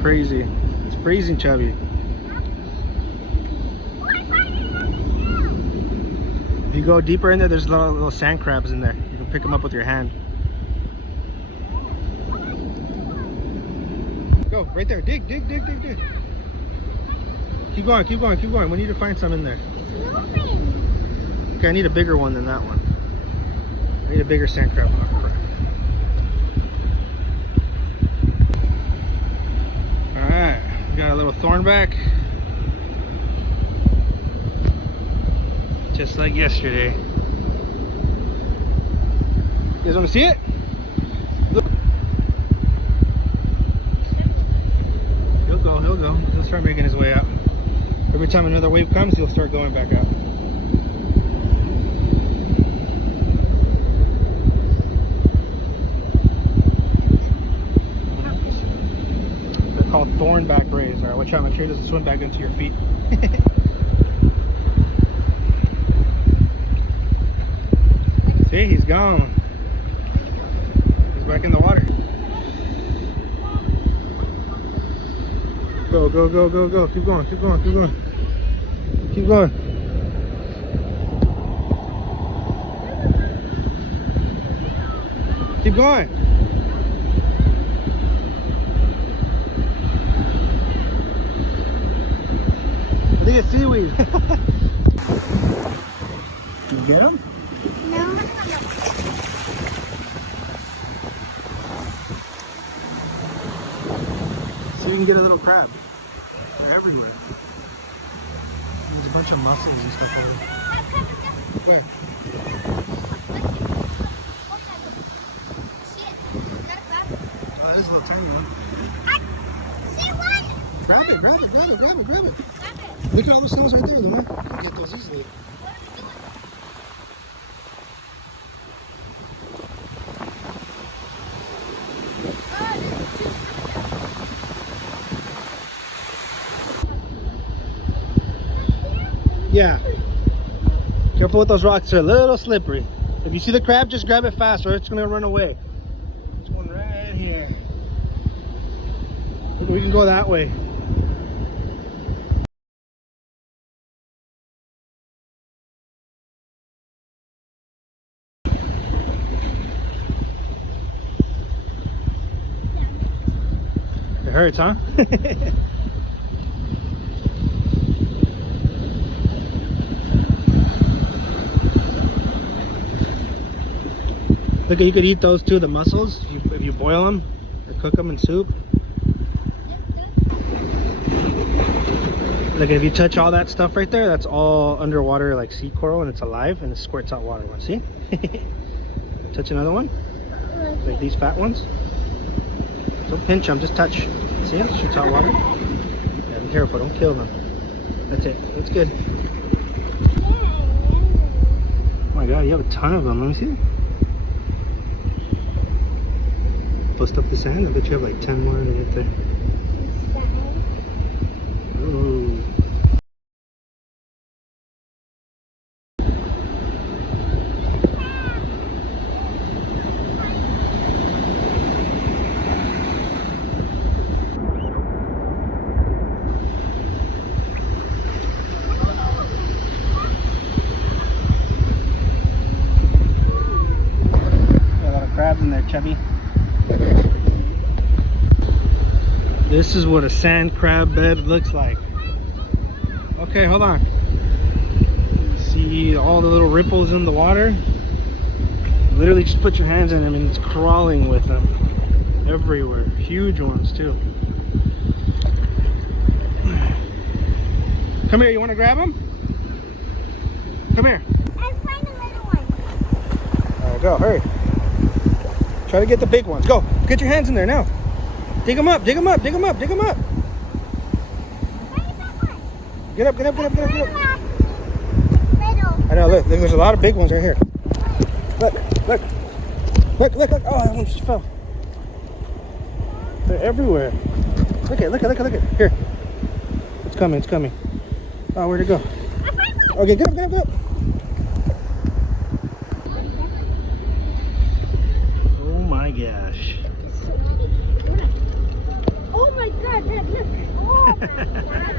crazy. It's freezing, Chubby. If you go deeper in there, there's little sand crabs in there. You can pick them up with your hand. Go, right there. Dig, dig, dig, dig, dig. Keep going, keep going, keep going. We need to find some in there. Okay, I need a bigger one than that one. I need a bigger sand crab. Alright, we got a little thornback. Just like yesterday. You guys want to see it? Look. He'll go, he'll go. He'll start making his way out. Every time another wave comes, he'll start going back out. They're called thornback rays. Alright, watch out, make sure he doesn't swim back into your feet. See, he's gone. He's back in the water. Go, go, go, go, go. Keep going, keep going, keep going. Keep going. Keep going. I think it's seaweed. You get him? No. So you can get a little crab. They're everywhere. There's a bunch of mussels and stuff over there. Where? Oh, there's a little tiny one. See one? Grab it, grab it, grab it, grab it, grab it. Look at all the snails right there, Luna. You can get those easily. Yeah. Careful with those rocks, they're a little slippery. If you see the crab, just grab it fast or it's gonna run away. There's one right here. We can go that way. It hurts, huh? Look, you could eat those too, the mussels, if you boil them or cook them in soup. Look, if you touch all that stuff right there, that's all underwater like sea coral and it's alive and it squirts out water. Want to see? Touch another one? Like these fat ones? Don't pinch them, just touch. See? It shoots out water. Yeah, be careful, don't kill them. That's it, that's good. Oh my god, you have a ton of them. Let me see. Bust up the sand. I bet you have like 10 more right there. Ooh. Got a lot of crabs in there, Chubby. This is what a sand crab bed looks like. Okay, hold on. See all the little ripples in the water? Literally just put your hands in them and it's crawling with them everywhere. Huge ones too. Come here, you want to grab them? Come here. I find a little one. Alright, go, hurry. Try to get the big ones. Go, get your hands in there now. Dig them up, dig them up, dig them up, dig them up. Get up, get up, get up, get up, get up. I know, look, there's a lot of big ones right here. Look, look. Look, look, look. Oh, that one just fell. They're everywhere. Look at, look at, look at, look at. Here. It's coming, it's coming. Oh, where'd it go? Okay, get up, get up, get up. Oh my gosh. Oh my god, That's